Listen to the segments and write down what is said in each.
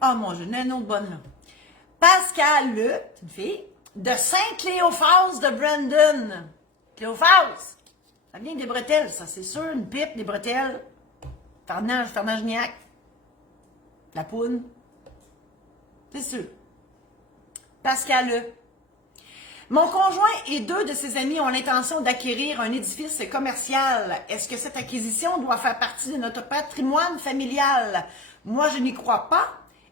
Ah, mon Dieu, il y en a une autre bonne, là. Pascal Le, c'est une fille, de Saint-Cléophas de Brandon. Cléophas, ça vient des bretelles, ça, c'est sûr. Une pipe, des bretelles. Fernand Gignac. La poune. C'est sûr. Pascal Le. Mon conjoint et deux de ses amis ont l'intention d'acquérir un édifice commercial. Est-ce que cette acquisition doit faire partie de notre patrimoine familial? Moi, je n'y crois pas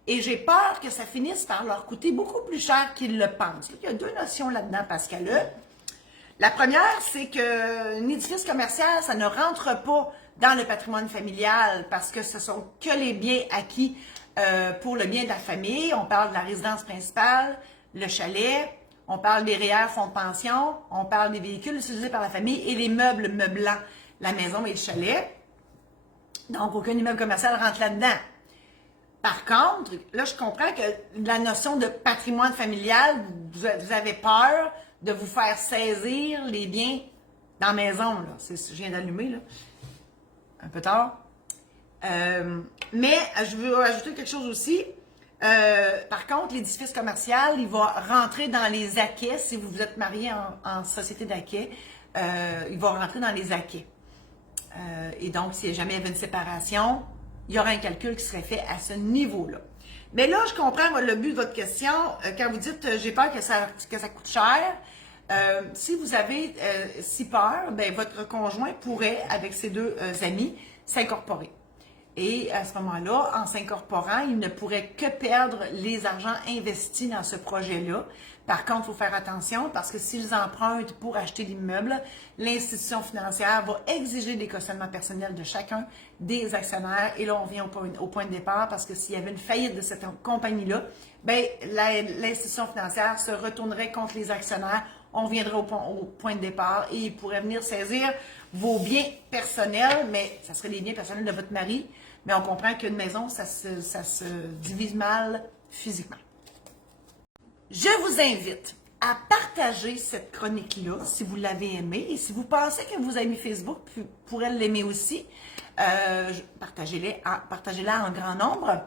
et j'ai peur que ça finisse par leur coûter beaucoup plus cher qu'ils le pensent. Il y a deux notions là-dedans, Pascal. La première, c'est qu'un édifice commercial, ça ne rentre pas dans le patrimoine familial parce que ce sont que les biens acquis pour le bien de la famille. On parle de la résidence principale, le chalet. On parle des REER, fonds de pension, on parle des véhicules utilisés par la famille et les meubles meublant la maison et le chalet. Donc, aucun immeuble commercial rentre là-dedans. Par contre, là, je comprends que la notion de patrimoine familial, vous avez peur de vous faire saisir les biens dans la maison. Là. Je viens d'allumer, là. Un peu tard. Mais je veux ajouter quelque chose aussi. Par contre, l'édifice commercial, il va rentrer dans les acquets. Si vous vous êtes marié en société d'acquets, il va rentrer dans les acquets. Et donc, si jamais il y avait une séparation, il y aura un calcul qui serait fait à ce niveau-là. Mais là, je comprends le but de votre question. Quand vous dites « j'ai peur que ça coûte cher », si vous avez si peur, ben, votre conjoint pourrait, avec ses deux amis, s'incorporer. Et à ce moment-là, en s'incorporant, il ne pourrait que perdre les argents investis dans ce projet-là. Par contre, il faut faire attention parce que s'ils empruntent pour acheter l'immeuble, l'institution financière va exiger des cautionnements personnels de chacun des actionnaires. Et là, on vient au point de départ parce que s'il y avait une faillite de cette compagnie-là, ben, l'institution financière se retournerait contre les actionnaires. On viendrait au point de départ et il pourrait venir saisir vos biens personnels, mais ça serait les biens personnels de votre mari. Mais on comprend qu'une maison, ça se divise mal physiquement. Je vous invite à partager cette chronique-là si vous l'avez aimée. Et si vous pensez que vos amis Facebook pourraient l'aimer aussi, partagez-la en grand nombre.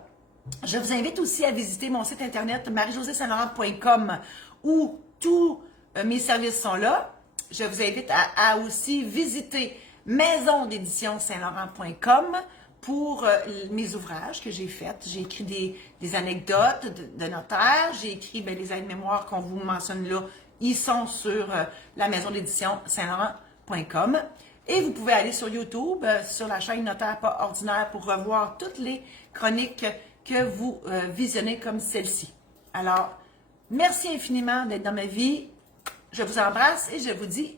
Je vous invite aussi à visiter mon site internet marijosésaint-laurent.com où tous mes services sont là. Je vous invite à aussi visiter maisondéditionsaintlaurent.com pour mes ouvrages que j'ai faits. J'ai écrit des anecdotes de notaires, j'ai écrit les aides-mémoires qu'on vous mentionne là. Ils sont sur la maison d'édition saintlaurent.com. Et vous pouvez aller sur YouTube, sur la chaîne Notaire pas ordinaire pour revoir toutes les chroniques que vous visionnez comme celle-ci. Alors, merci infiniment d'être dans ma vie. Je vous embrasse et je vous dis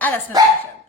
à la semaine prochaine.